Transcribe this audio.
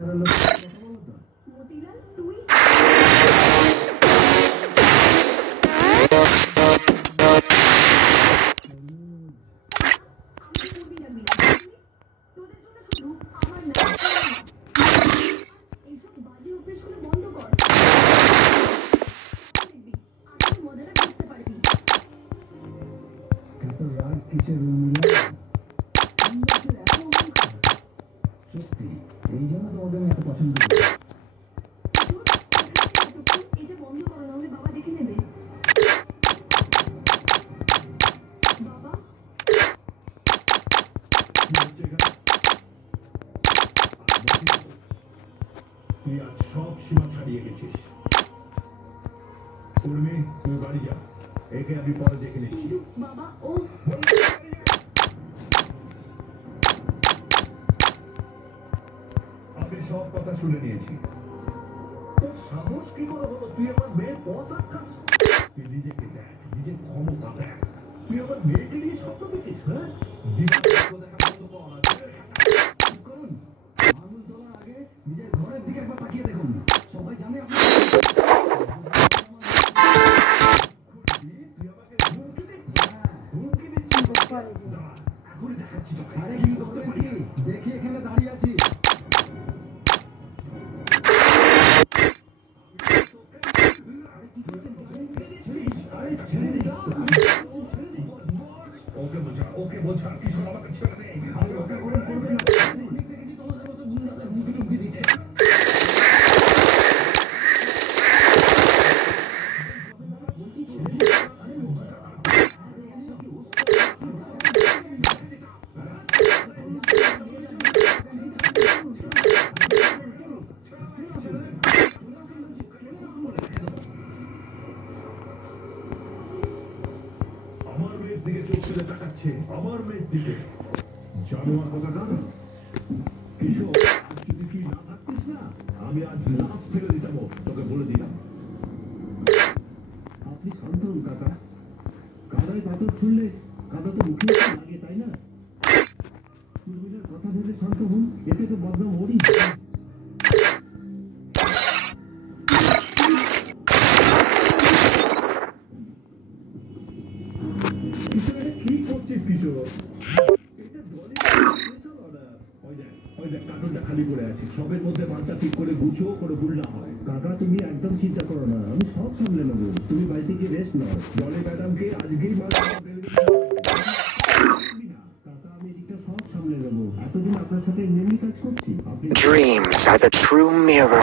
মতিলাল তুই তুই আজ সব সীমা ছাড়িয়ে গেছিস। উর্মি, তুই বাড়ি যা, একে আমি পরে দেখে নিচ্ছি। বাবা ও আমি সব কথা শুনে নিয়েছি। তোর সাহস কি করে হলো তুই আমার মেয়ের পথ আটকাস? তুই নিজেকে দেখ, নিজের ক্ষমতা দেখ। তুই আমার মেয়েকে নিয়ে স্বপ্ন দেখিস, হ্যাঁ? দেখা বন্ধ কর। করুন, আঙুল তোলার আগে নিজের ঘরের দিকে একবার তাকিয়ে দেখুন। সবাই জানে আপনি দেখি এখানে দাঁড়িয়ে আছি। ওকে বোঝা কিশোর আমাকে ছেড়ে দে। আমি ওকে করে করবে না। দেখেছি তোমাদের মতো গুন্ডাদের মুখে চুমকি দিতে। আমার মেয়ের দিকে চোখ তুলে তাকাচ্ছে, আমার মেয়ের দিকে। জানোয়ার কথা না কিশোর, যদি তুই না থাকতিস না আমি আজ লাশ ফেলে দিতাম, তোকে বলে দিলাম। আপনি শান্ত হন কাকা। কাদায় পাথর ছুড়লে কাদা তো মুখে লাগে, তাই না? উর্মিলার কথা ভেবে শান্ত হন, এতে তো বদনাম ওরই। কিশোর, এটা কি করছিস কিশোর? এটা দলের স্পেশাল অর্ডার। ওই দেখ কার্টুনটা খালি পড়ে আছে, সবের মধ্যে মালটা ঠিক করে গুছিও করে ভুল না হয়। কাকা তুমি একদম চিন্তা করো না, আমি সব সামলে নেবো। তুমি বাড়িতে গিয়ে রেস্ট নাও। বলে ম্যাডামকে আজকেই মাল কাকা, আমি এদিকটা সব সামলে নেবো। এতদিন আপনার সাথে এমনি কাজ করছি। Dreams are the true mirror